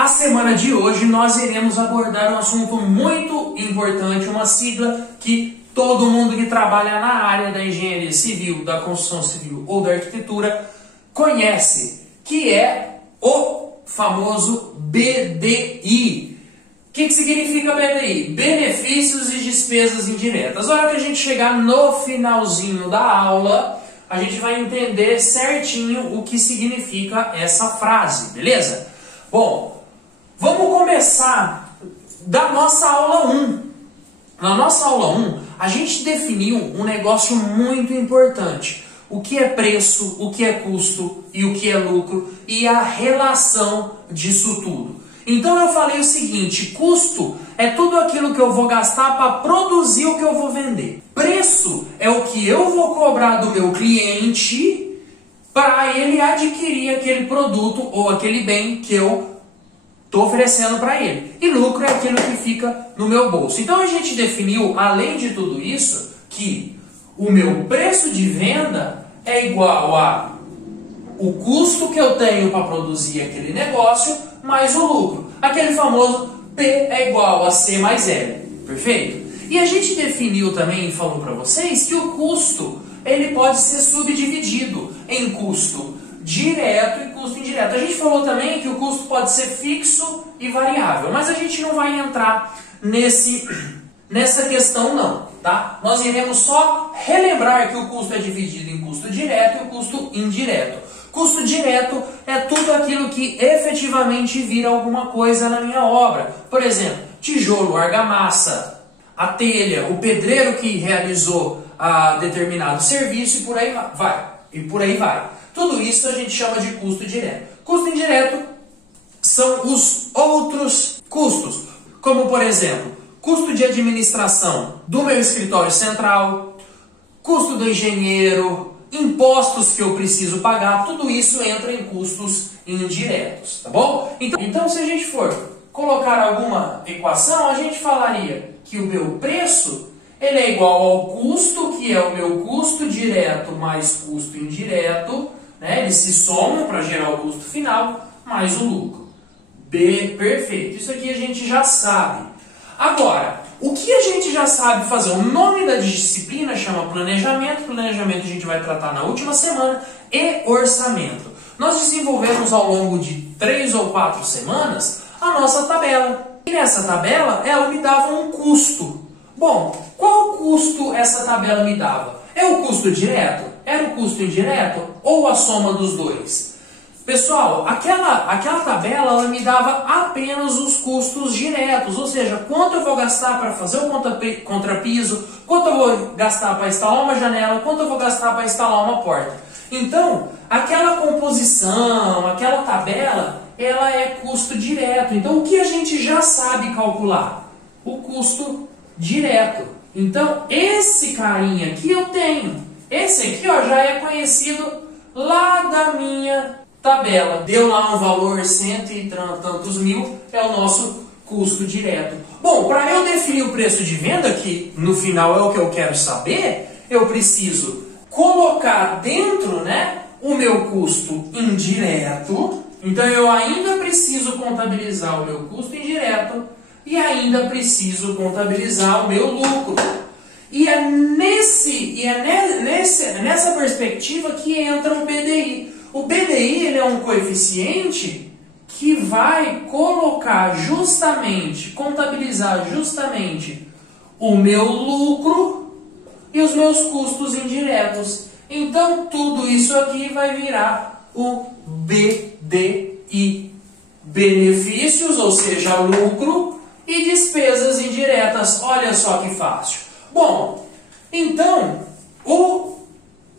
A semana de hoje nós iremos abordar um assunto muito importante, uma sigla que todo mundo que trabalha na área da engenharia civil, da construção civil ou da arquitetura conhece, que é o famoso BDI. O que significa BDI? Benefícios e despesas indiretas. A hora que a gente chegar no finalzinho da aula, a gente vai entender certinho o que significa essa frase, beleza? Bom, vamos começar da nossa aula 1. Na nossa aula 1, a gente definiu um negócio muito importante. O que é preço, o que é custo e o que é lucro e a relação disso tudo. Então eu falei o seguinte, custo é tudo aquilo que eu vou gastar para produzir o que eu vou vender. Preço é o que eu vou cobrar do meu cliente para ele adquirir aquele produto ou aquele bem que eu estou oferecendo para ele. E lucro é aquilo que fica no meu bolso. Então a gente definiu, além de tudo isso, que o meu preço de venda é igual a o custo que eu tenho para produzir aquele negócio mais o lucro. Aquele famoso P é igual a C mais L. Perfeito? E a gente definiu também e falou para vocês que o custo ele pode ser subdividido em custo direto e custo indireto. A gente falou também que o custo pode ser fixo e variável, mas a gente não vai entrar nessa questão não, tá? Nós iremos só relembrar que o custo é dividido em custo direto e o custo indireto. Custo direto é tudo aquilo que efetivamente vira alguma coisa na minha obra. Por exemplo, tijolo, argamassa, a telha, o pedreiro que realizou determinado serviço e por aí vai. Tudo isso a gente chama de custo direto. Custo indireto são os outros custos, como por exemplo, custo de administração do meu escritório central, custo do engenheiro, impostos que eu preciso pagar, tudo isso entra em custos indiretos, tá bom? Então se a gente for colocar alguma equação, a gente falaria que o meu preço ele é igual ao custo, que é o meu custo direto mais custo indireto, né? Eles se somam para gerar o custo final, mais o lucro. Perfeito. Isso aqui a gente já sabe. Agora, o que a gente já sabe fazer? O nome da disciplina chama planejamento. Planejamento a gente vai tratar na última semana. E orçamento. Nós desenvolvemos ao longo de 3 ou 4 semanas a nossa tabela. E nessa tabela, ela me dava um custo. Bom, qual custo essa tabela me dava? É o custo direto? Era o custo indireto? Ou a soma dos dois? Pessoal, aquela tabela ela me dava apenas os custos diretos, ou seja, quanto eu vou gastar para fazer o contrapiso, quanto eu vou gastar para instalar uma janela, quanto eu vou gastar para instalar uma porta. Então, aquela composição, aquela tabela, ela é custo direto. Então, o que a gente já sabe calcular? O custo direto. Então, esse carinha aqui eu tenho. Esse aqui ó, já é conhecido lá da minha tabela. Deu lá um valor cento e tantos mil, é o nosso custo direto. Bom, para eu definir o preço de venda, que no final é o que eu quero saber, eu preciso colocar dentro, né, o meu custo indireto. Então eu ainda preciso contabilizar o meu custo indireto e ainda preciso contabilizar o meu lucro. E é nessa perspectiva que entra o BDI. O BDI ele é um coeficiente que vai contabilizar justamente o meu lucro e os meus custos indiretos. Então tudo isso aqui vai virar o BDI. Benefícios, ou seja, lucro e despesas indiretas. Olha só que fácil. Bom, então o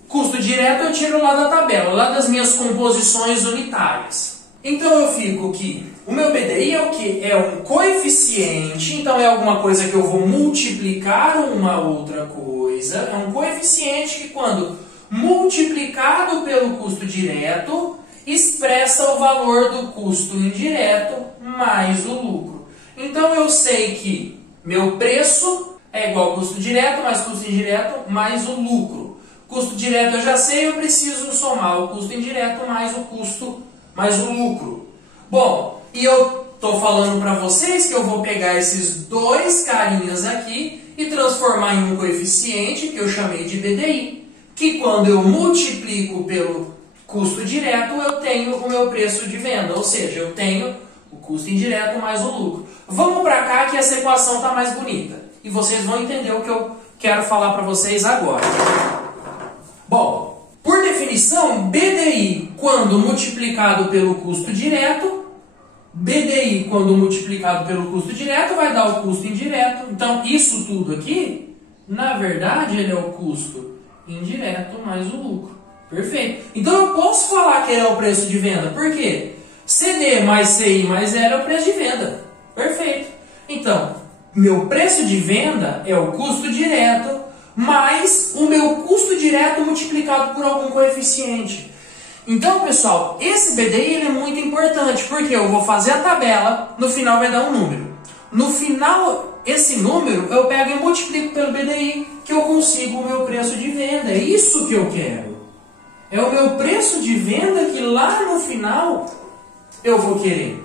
custo direto eu tiro lá da tabela, lá das minhas composições unitárias. Então eu fico que o meu BDI é o que? É um coeficiente, então é alguma coisa que eu vou multiplicar uma outra coisa. É um coeficiente que quando multiplicado pelo custo direto, expressa o valor do custo indireto mais o lucro. Então eu sei que meu preço é igual ao custo direto mais custo indireto mais o lucro. Custo direto eu já sei, eu preciso somar o custo indireto mais o lucro. Bom, e eu estou falando para vocês que eu vou pegar esses dois carinhas aqui e transformar em um coeficiente que eu chamei de BDI, que quando eu multiplico pelo custo direto, eu tenho o meu preço de venda, ou seja, eu tenho o custo indireto mais o lucro. Vamos para cá que essa equação está mais bonita e vocês vão entender o que eu quero falar para vocês agora. Bom, por definição, BDI quando multiplicado pelo custo direto, BDI quando multiplicado pelo custo direto vai dar o custo indireto. Então, isso tudo aqui, na verdade, ele é o custo indireto mais o lucro. Perfeito. Então, eu posso falar que ele é o preço de venda. Por quê? CD mais CI mais zero é o preço de venda. Perfeito. Então, meu preço de venda é o custo direto mais o meu custo direto multiplicado por algum coeficiente. Então, pessoal, esse BDI ele é muito importante, porque eu vou fazer a tabela, no final vai dar um número. No final, esse número eu pego e multiplico pelo BDI, que eu consigo o meu preço de venda. É isso que eu quero. É o meu preço de venda que lá no final eu vou querer.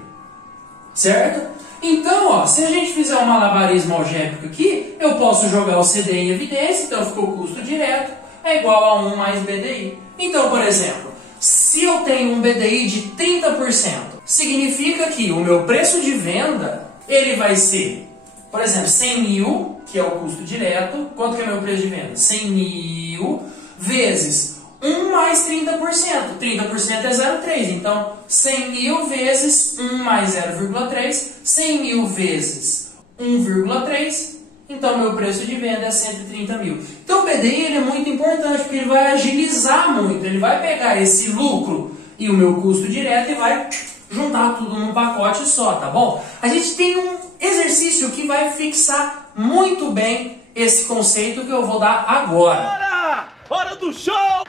Certo? Então, ó, se a gente fizer um malabarismo algébrico aqui, eu posso jogar o CD em evidência, então ficou o custo direto, é igual a 1 mais BDI. Então, por exemplo, se eu tenho um BDI de 30%, significa que o meu preço de venda, ele vai ser, por exemplo, 100 mil, que é o custo direto. Quanto que é meu preço de venda? 100 mil vezes 1 mais 30%. 30% é 0,3. Então, 100 mil vezes 1 mais 0,3. 100 mil vezes 1,3. Então, meu preço de venda é 130 mil. Então, o BDI ele é muito importante, porque ele vai agilizar muito. Ele vai pegar esse lucro e o meu custo direto e vai juntar tudo num pacote só, tá bom? A gente tem um exercício que vai fixar muito bem esse conceito que eu vou dar agora. Hora do show!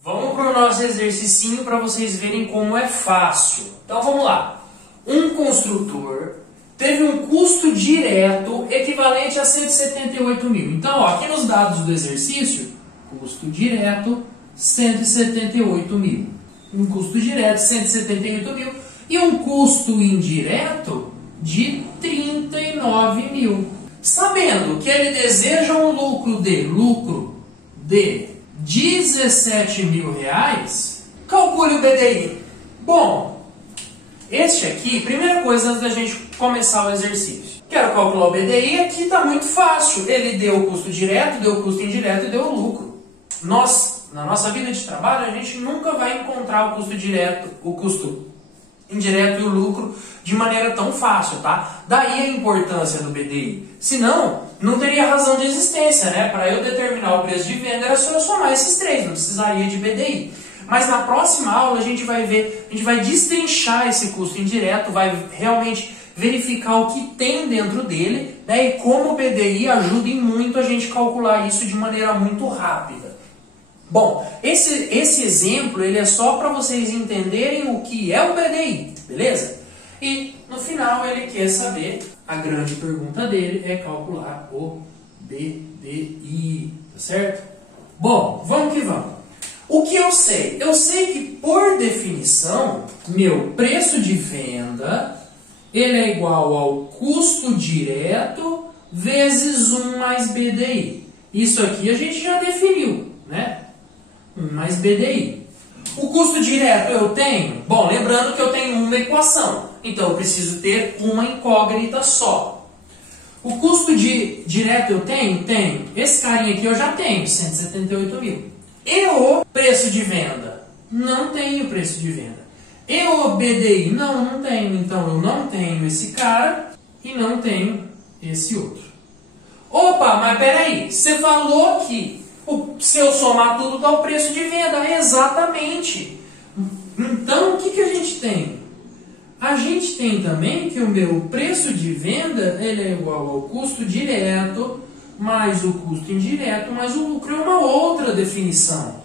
Vamos para o nosso exercício para vocês verem como é fácil. Então vamos lá. Um construtor teve um custo direto equivalente a 178 mil. Então, ó, aqui nos dados do exercício, custo direto 178 mil. Um custo direto 178 mil e um custo indireto de 39 mil. Sabendo que ele deseja um lucro de 17 mil reais, calcule o BDI. Bom, este aqui, primeira coisa antes da gente começar o exercício. Quero calcular o BDI, aqui está muito fácil. Ele deu o custo direto, deu o custo indireto e deu o lucro. Nós, na nossa vida de trabalho, a gente nunca vai encontrar o custo direto, o custo indireto e o lucro de maneira tão fácil, tá? Daí a importância do BDI. Senão, não teria razão de existência, né? Para eu determinar o preço de venda, era só eu somar esses três, não precisaria de BDI. Mas na próxima aula a gente vai ver, a gente vai destrinchar esse custo indireto, vai realmente verificar o que tem dentro dele, né? E como o BDI ajuda em muito a gente calcular isso de maneira muito rápida. Bom, esse exemplo ele é só para vocês entenderem o que é o BDI, beleza? E no final ele quer saber, a grande pergunta dele é calcular o BDI, tá certo? Bom, vamos que vamos. O que eu sei? Eu sei que por definição, meu preço de venda ele é igual ao custo direto vezes 1 mais BDI. Isso aqui a gente já definiu, né? 1 mais BDI. O custo direto eu tenho? Bom, lembrando que eu tenho uma equação. Então eu preciso ter uma incógnita só. O custo direto eu tenho? Tenho. Esse carinha aqui eu já tenho, 178 mil. E o preço de venda? Não tenho preço de venda. E o BDI? Não tenho. Então eu não tenho esse cara e não tenho esse outro. Opa, mas peraí, você falou que se eu somar tudo dá o preço de venda. Exatamente. Então o que a gente tem? A gente tem também que o meu preço de venda ele é igual ao custo direto mais o custo indireto mais o lucro. É uma outra definição.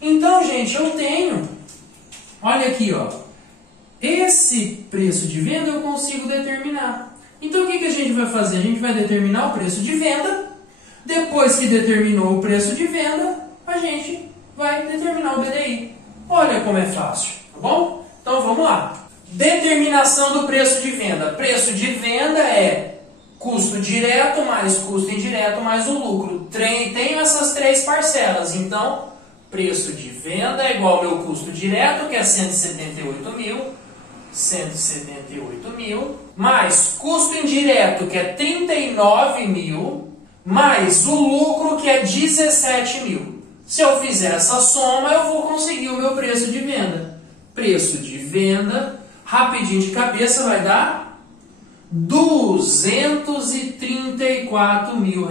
Então, gente, eu tenho, olha aqui, ó, esse preço de venda eu consigo determinar. Então, o que a gente vai fazer? A gente vai determinar o preço de venda. Depois que determinou o preço de venda, a gente vai determinar o BDI. Olha como é fácil, tá bom? Então vamos lá. Determinação do preço de venda. Preço de venda é custo direto mais custo indireto mais o lucro. Tenho essas três parcelas, então preço de venda é igual ao meu custo direto, que é 178 mil, mais custo indireto, que é 39 mil, mais o lucro, que é 17 mil. Se eu fizer essa soma, eu vou conseguir o meu preço de venda. Preço de venda, rapidinho de cabeça, vai dar R$234 mil.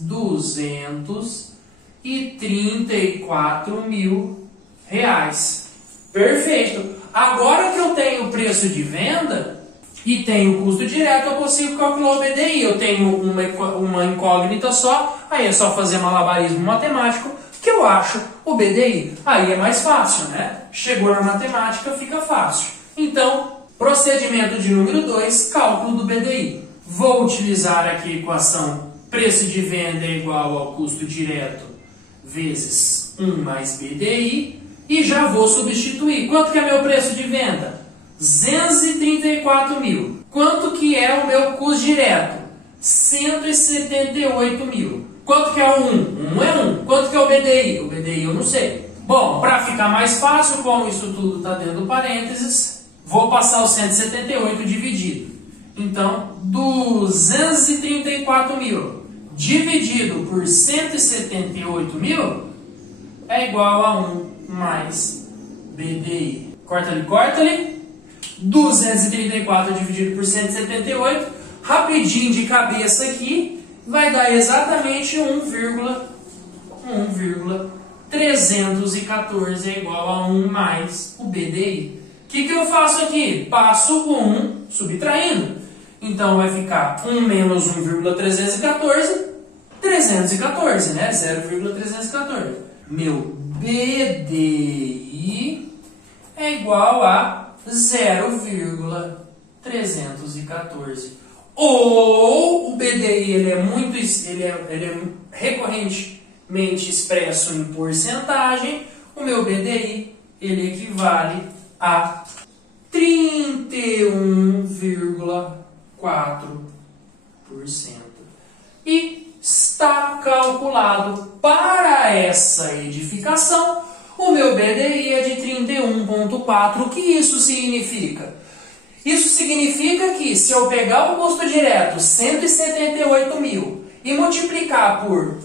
234 mil reais. Perfeito. Agora que eu tenho o preço de venda e tenho o custo direto, eu consigo calcular o BDI. Eu tenho uma incógnita só, aí é só fazer malabarismo matemático que eu acho o BDI. Aí é mais fácil, né? Chegou na matemática, fica fácil. Então, procedimento de número 2, cálculo do BDI. Vou utilizar aqui a equação preço de venda é igual ao custo direto vezes 1 mais BDI e já vou substituir. Quanto que é meu preço de venda? 234 mil. Quanto que é o meu custo direto? 178 mil. Quanto que é o 1? 1 é 1. Quanto que é o BDI? O BDI eu não sei. Bom, para ficar mais fácil, como isso tudo está dentro do parênteses, vou passar o 178 dividido. Então, 234 mil dividido por 178 mil é igual a 1 mais BDI. Corta ali. 234 dividido por 178, rapidinho de cabeça aqui, vai dar exatamente 1,314 é igual a 1 mais o BDI. O que eu faço aqui? Passo o 1 subtraindo. Então vai ficar 1 menos 1,314, 314, né? 0,314. Meu BDI é igual a 0,314. Ou o BDI ele é recorrentemente expresso em porcentagem. O meu BDI ele equivale a 31,4%. E está calculado para essa edificação. O meu BDI é de 31,4. O que isso significa? Isso significa que se eu pegar o custo direto, 178 mil, e multiplicar por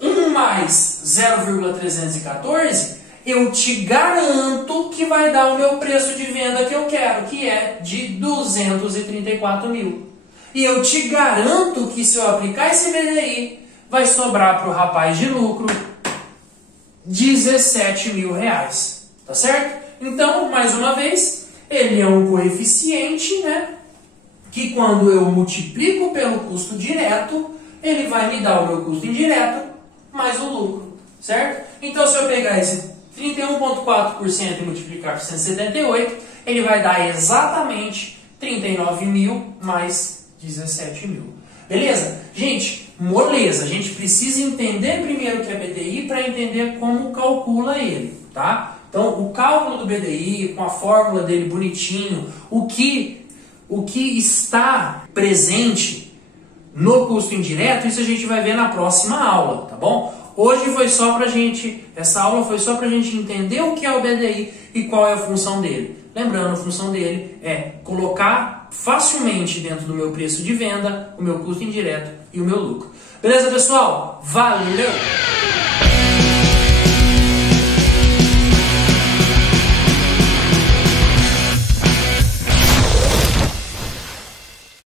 1 mais 0,314, eu te garanto que vai dar o meu preço de venda que eu quero, que é de 234 mil. E eu te garanto que se eu aplicar esse BDI, vai sobrar para o rapaz de lucro 17 mil reais. Tá certo? Então, mais uma vez, ele é um coeficiente, né? Que quando eu multiplico pelo custo direto, ele vai me dar o meu custo indireto mais o lucro. Certo? Então, se eu pegar esse 31,4% e multiplicar por 178, ele vai dar exatamente 39 mil mais 17 mil. Beleza? Gente, moleza. A gente precisa entender primeiro o que é BDI para entender como calcula ele, tá? Então, o cálculo do BDI, com a fórmula dele bonitinho, o que está presente no custo indireto, isso a gente vai ver na próxima aula, tá bom? Hoje foi só pra gente, essa aula foi só pra gente entender o que é o BDI e qual é a função dele. Lembrando, a função dele é colocar facilmente dentro do meu preço de venda, o meu custo indireto e o meu lucro. Beleza, pessoal? Valeu!